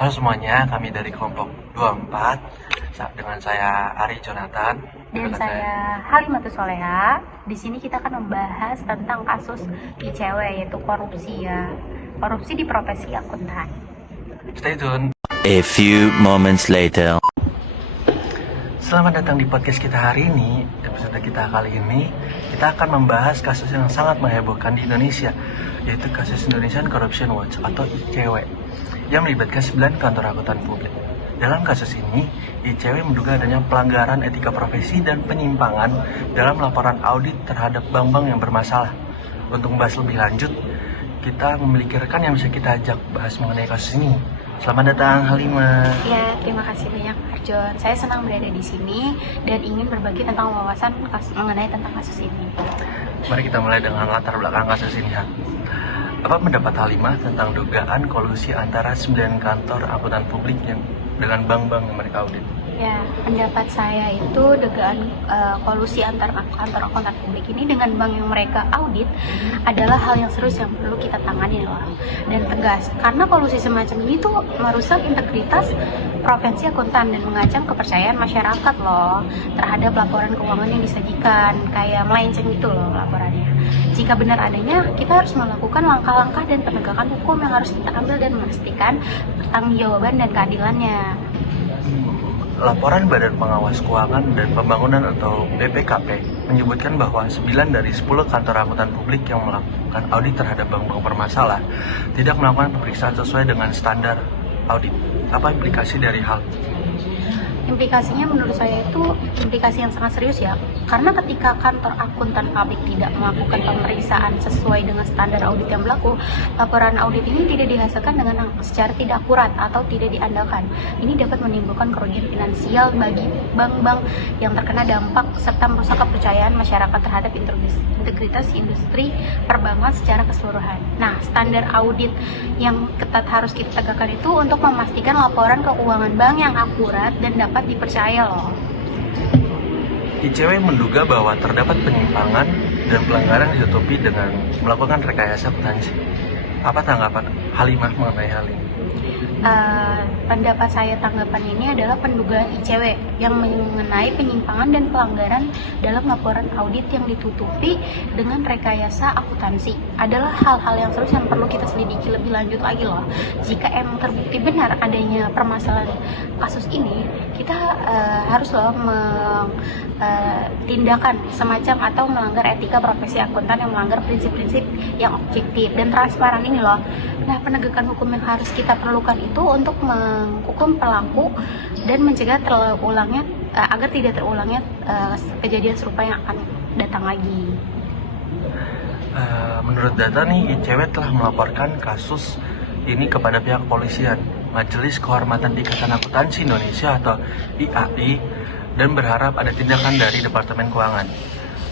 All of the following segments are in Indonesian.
Halo semuanya, kami dari kelompok 24 dengan saya Ari Jonathan Dan saya Halimatus Soleha. Di sini kita akan membahas tentang kasus ICW, yaitu korupsi ya. Korupsi di profesi akuntan. Stay tune. A few moments later. Selamat datang di podcast kita hari ini. Episode kita kali ini kita akan membahas kasus yang sangat menghebohkan di Indonesia, yaitu kasus Indonesian Corruption Watch atau ICW yang melibatkan 9 kantor akuntan publik. Dalam kasus ini, ICW menduga adanya pelanggaran etika profesi dan penyimpangan dalam laporan audit terhadap bank-bank yang bermasalah. Untuk membahas lebih lanjut, kita memiliki rekan yang bisa kita ajak bahas mengenai kasus ini. Selamat datang Halimah. Ya, terima kasih banyak Arjon. Saya senang berada di sini dan ingin berbagi tentang wawasan mengenai tentang kasus ini. Mari kita mulai dengan latar belakang kasus ini. Apa pendapat Halimah tentang dugaan kolusi antara 9 kantor akuntan publik yang dengan bank-bank yang mereka audit? Ya, pendapat saya itu dugaan kolusi antar kantor akuntan publik ini dengan bank yang mereka audit adalah hal yang serius yang perlu kita tangani loh, dan tegas. Karena kolusi semacam ini tuh merusak integritas profesi akuntan dan mengancam kepercayaan masyarakat loh terhadap laporan keuangan yang disajikan, kayak melenceng gitu loh laporannya. Jika benar adanya, kita harus melakukan langkah-langkah dan penegakan hukum yang harus kita ambil dan memastikan pertanggungjawaban dan keadilannya. Laporan Badan Pengawas Keuangan dan Pembangunan atau BPKP menyebutkan bahwa 9 dari 10 kantor akuntan publik yang melakukan audit terhadap bank-bank bermasalah tidak melakukan pemeriksaan sesuai dengan standar audit. Apa implikasi dari hal ini? Implikasinya menurut saya itu implikasi yang sangat serius ya, karena ketika kantor akuntan publik tidak melakukan pemeriksaan sesuai dengan standar audit yang berlaku, laporan audit ini tidak dihasilkan dengan secara tidak akurat atau tidak diandalkan. Ini dapat menimbulkan kerugian finansial bagi bank-bank yang terkena dampak serta merusak kepercayaan masyarakat terhadap integritas industri perbankan secara keseluruhan. Nah, standar audit yang ketat harus kita tegakkan itu untuk memastikan laporan keuangan bank yang akurat dan dapat dipercaya loh. ICW menduga bahwa terdapat penyimpangan dan pelanggaran ditutupi dengan melakukan rekayasa akuntansi. Apa tanggapan Halimah mengenai hal ini? Pendapat saya tanggapan ini adalah pendugaan ICW yang mengenai penyimpangan dan pelanggaran dalam laporan audit yang ditutupi dengan rekayasa akuntansi adalah hal-hal yang serius yang perlu kita selidiki lebih lanjut lagi loh. Jika emang terbukti benar adanya permasalahan kasus ini, kita harus loh tindakan semacam atau melanggar etika profesi akuntan yang melanggar prinsip-prinsip yang objektif dan transparan ini loh. Nah, penegakan hukum yang harus kita perlukan itu untuk menghukum pelaku dan mencegah terulangnya agar tidak terulangnya kejadian serupa yang akan datang lagi. Menurut data nih, ICW telah melaporkan kasus ini kepada pihak kepolisian, Majelis Kehormatan Ikatan Akuntansi Indonesia atau IAI, dan berharap ada tindakan dari Departemen Keuangan.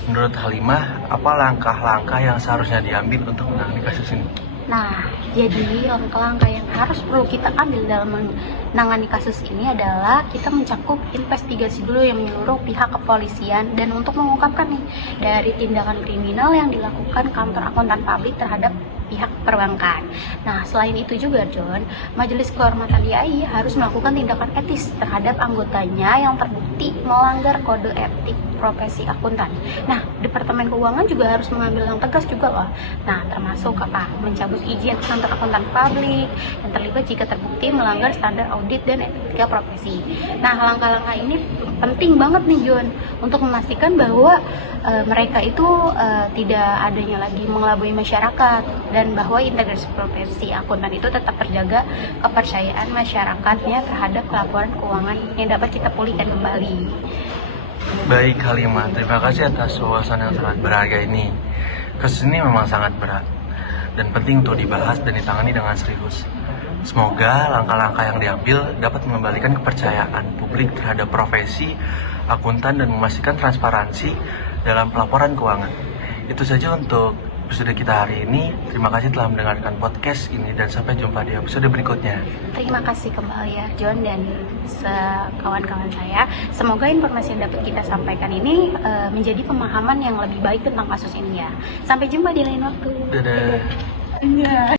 Menurut Halimah, apa langkah-langkah yang seharusnya diambil untuk menangani kasus ini? Nah, jadi langkah-langkah yang harus perlu kita ambil dalam menangani kasus ini adalah kita mencakup investigasi dulu yang menyeluruh pihak kepolisian dan untuk mengungkapkan nih dari tindakan kriminal yang dilakukan kantor akuntan publik terhadap pihak perbankan. Nah, selain itu juga, John, Majelis Kehormatan IAI harus melakukan tindakan etis terhadap anggotanya yang terbukti melanggar kode etik profesi akuntan. Nah, Departemen Keuangan juga harus mengambil yang tegas juga loh. Nah, termasuk apa? Mencabut izin kantor akuntan publik yang terlibat jika terbukti melanggar standar audit dan etika profesi. Nah, langkah-langkah ini penting banget nih, John, untuk memastikan bahwa mereka itu tidak adanya lagi mengelabui masyarakat dan bahwa integritas profesi akuntan itu tetap terjaga kepercayaan masyarakatnya terhadap laporan keuangan yang dapat kita pulihkan kembali. Baik Halimah, terima kasih atas wawasan yang sangat berharga ini. Kasus ini memang sangat berat dan penting untuk dibahas dan ditangani dengan serius. Semoga langkah-langkah yang diambil dapat mengembalikan kepercayaan publik terhadap profesi akuntan dan memastikan transparansi dalam pelaporan keuangan. Itu saja untuk episode kita hari ini. Terima kasih telah mendengarkan podcast ini dan sampai jumpa di episode berikutnya. Terima kasih kembali ya John dan kawan-kawan saya. Semoga informasi yang dapat kita sampaikan ini menjadi pemahaman yang lebih baik tentang kasus ini ya. Sampai jumpa di lain waktu. Dadah. Dadah.